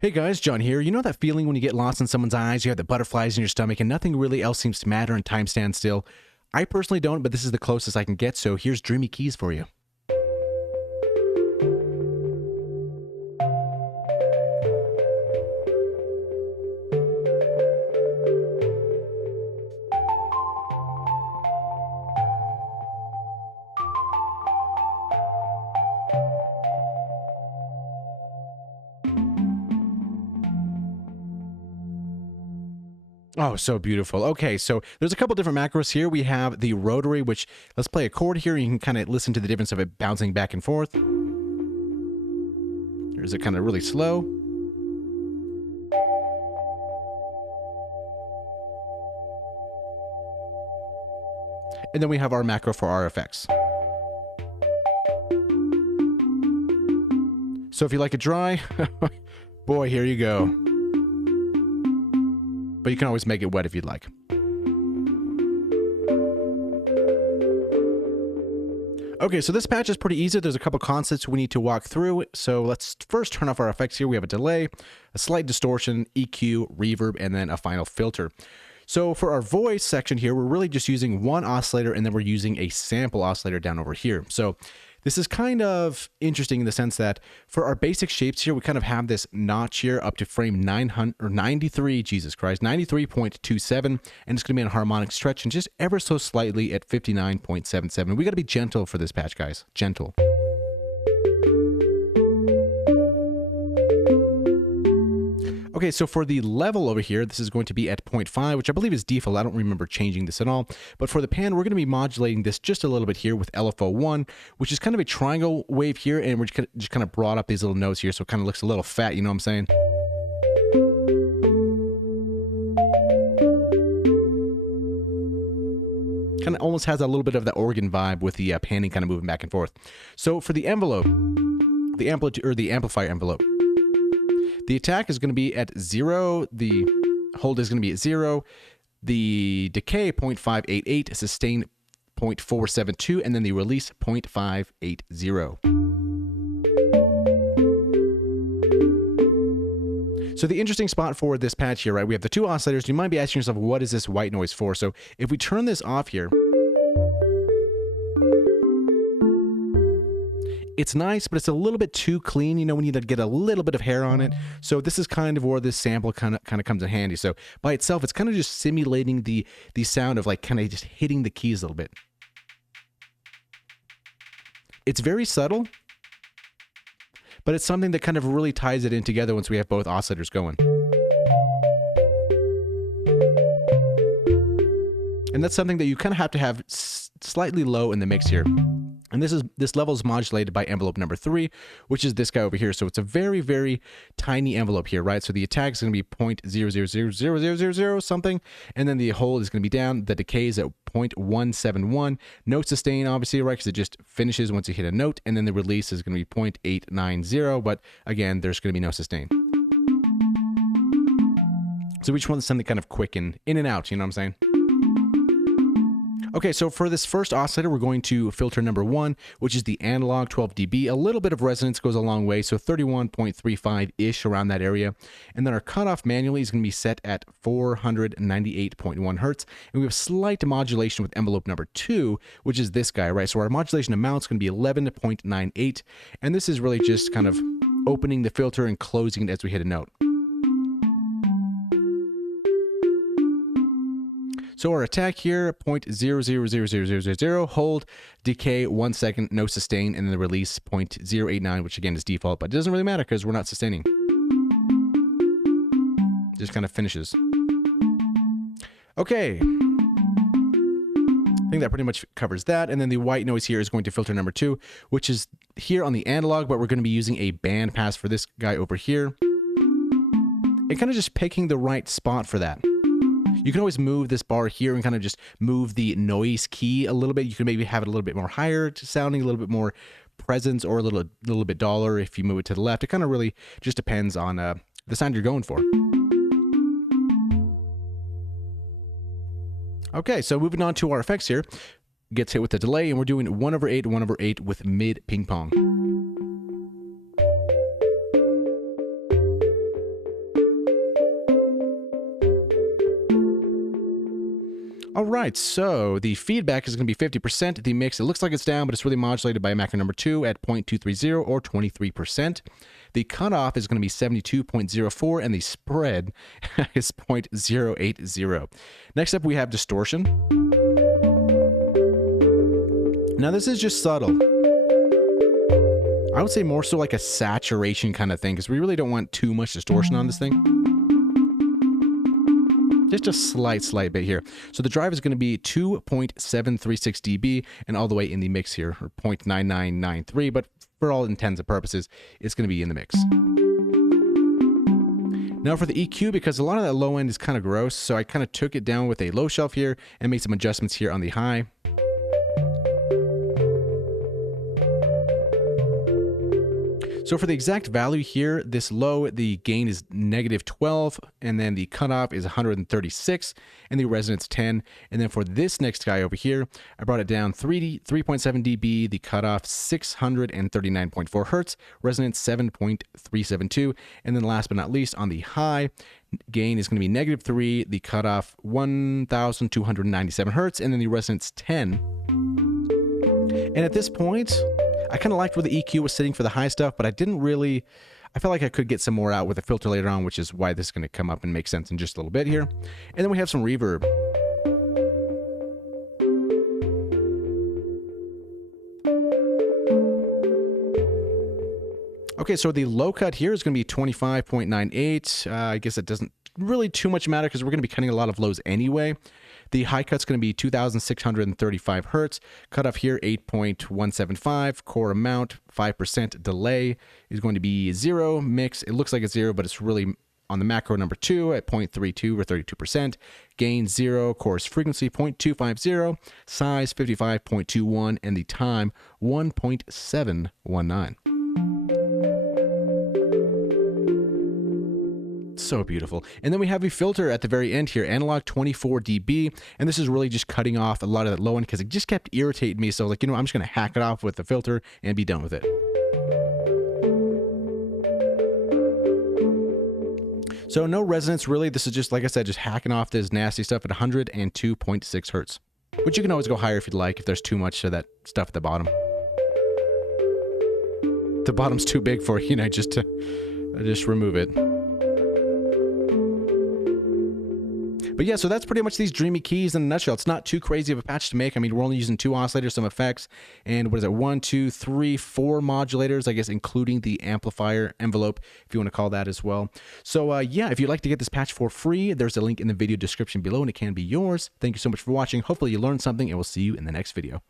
Hey guys, John here. You know that feeling when you get lost in someone's eyes, you have the butterflies in your stomach, and nothing really else seems to matter and time stands still? I personally don't, but this is the closest I can get, so here's Dreamy Keys for you. Oh, so beautiful. Okay, so there's a couple different macros here. We have the rotary, which let's play a chord here. And you can kind of listen to the difference of it bouncing back and forth. Here's it kind of really slow. And then we have our macro for our effects. So if you like it dry, boy, here you go. But you can always make it wet if you'd like. Okay, so this patch is pretty easy. There's a couple concepts we need to walk through. So let's first turn off our effects here. We have a delay, a slight distortion, EQ, reverb, and then a final filter. So for our voice section here, we're really just using one oscillator, and then we're using a sample oscillator down over here. So this is kind of interesting in the sense that for our basic shapes here, we kind of have this notch here up to frame 900 or 93, Jesus Christ, 93.27, and it's going to be on harmonic stretch and just ever so slightly at 59.77. We got to be gentle for this patch, guys. Gentle. Okay, so for the level over here, this is going to be at 0.5, which I believe is default. I don't remember changing this at all. But for the pan, we're going to be modulating this just a little bit here with LFO1, which is kind of a triangle wave here, and we're just kind of brought up these little notes here, so it kind of looks a little fat, you know what I'm saying? Kind of almost has a little bit of the organ vibe with the panning kind of moving back and forth. So for the envelope, the amplitude or the amplifier envelope, the attack is going to be at 0, the hold is going to be at 0, the decay 0.588, sustain 0.472, and then the release 0.580. So the interesting spot for this patch here, right, we have the two oscillators. You might be asking yourself, what is this white noise for? So if we turn this off here, it's nice, but it's a little bit too clean. You know, we need to get a little bit of hair on it. So this is kind of where this sample kind of comes in handy. So by itself, it's kind of just simulating the sound of like kind of just hitting the keys a little bit. It's very subtle, but it's something that kind of really ties it in together once we have both oscillators going. And that's something that you kind of have slightly low in the mix here. And this level is modulated by envelope number 3, which is this guy over here. So it's a very, very tiny envelope here, right? So the attack is going to be 0.000000 something, and then the hold is going to be down. The decay is at 0.171. No sustain, obviously, right? Because it just finishes once you hit a note, and then the release is going to be 0.890. But again, there's going to be no sustain. So we just want something kind of quick and in and out. You know what I'm saying? Okay, so for this first oscillator, we're going to filter number 1, which is the analog 12 dB. A little bit of resonance goes a long way, so 31.35-ish around that area. And then our cutoff manually is going to be set at 498.1 hertz. And we have slight modulation with envelope number 2, which is this guy, right? So our modulation amount is going to be 11.98. And this is really just kind of opening the filter and closing it as we hit a note. So our attack here, 0.000000, hold, decay, 1 second, no sustain, and then the release, 0.089, which again is default, but it doesn't really matter because we're not sustaining. Just kind of finishes. Okay. I think that pretty much covers that. And then the white noise here is going to filter number 2, which is here on the analog, but we're going to be using a band pass for this guy over here. And kind of just picking the right spot for that. You can always move this bar here and kind of just move the noise key a little bit. You can maybe have it a little bit more higher sounding, a little bit more presence, or a little bit duller if you move it to the left. It kind of really just depends on the sound you're going for. Okay, so moving on to our effects here. Gets hit with the delay, and we're doing 1/8, 1/8 with mid ping pong. All right, so the feedback is going to be 50%. The mix, it looks like it's down, but it's really modulated by macro number 2 at 0.230 or 23%. The cutoff is going to be 72.04, and the spread is 0.080. Next up, we have distortion. Now, this is just subtle. I would say more so like a saturation kind of thing, because we really don't want too much distortion on this thing. Just a slight bit here. So the drive is going to be 2.736 dB and all the way in the mix here, or 0.9993, but for all intents and purposes, it's going to be in the mix. Now for the EQ, because a lot of that low end is kind of gross, so I kind of took it down with a low shelf here and made some adjustments here on the high. So for the exact value here, this low, the gain is -12, and then the cutoff is 136, and the resonance 10. And then for this next guy over here, I brought it down 3.7 dB, the cutoff 639.4 hertz, resonance 7.372. And then last but not least, on the high, gain is going to be -3, the cutoff 1,297 hertz, and then the resonance 10. And at this point, I kind of liked where the EQ was sitting for the high stuff, but I felt like I could get some more out with the filter later on, which is why this is going to come up and make sense in just a little bit here. And then we have some reverb. Okay, so the low cut here is going to be 25.98. I guess it doesn't really too much matter because we're going to be cutting a lot of lows anyway. The high cut's going to be 2,635 hertz. Cutoff here, 8.175. Core amount, 5%. Delay is going to be 0. Mix, it looks like it's 0, but it's really on the macro number 2 at 0.32 or 32%. Gain 0. Chorus frequency, 0.250. Size, 55.21. And the time, 1.719. So beautiful. And then we have a filter at the very end here, analog 24 dB, and this is really just cutting off a lot of that low end because it just kept irritating me. So like, I'm just going to hack it off with the filter and be done with it. So no resonance really. This is just, like I said, just hacking off this nasty stuff at 102.6 hertz, which you can always go higher if you'd like, if there's too much of that stuff at the bottom. The bottom's too big for, just remove it. But yeah, so that's pretty much these dreamy keys in a nutshell. It's not too crazy of a patch to make. I mean, we're only using 2 oscillators, some effects, and what is it, 1, 2, 3, 4 modulators, I guess, including the amplifier envelope, if you want to call that as well. So yeah, if you'd like to get this patch for free, there's a link in the video description below, and it can be yours. Thank you so much for watching. Hopefully you learned something, and we'll see you in the next video.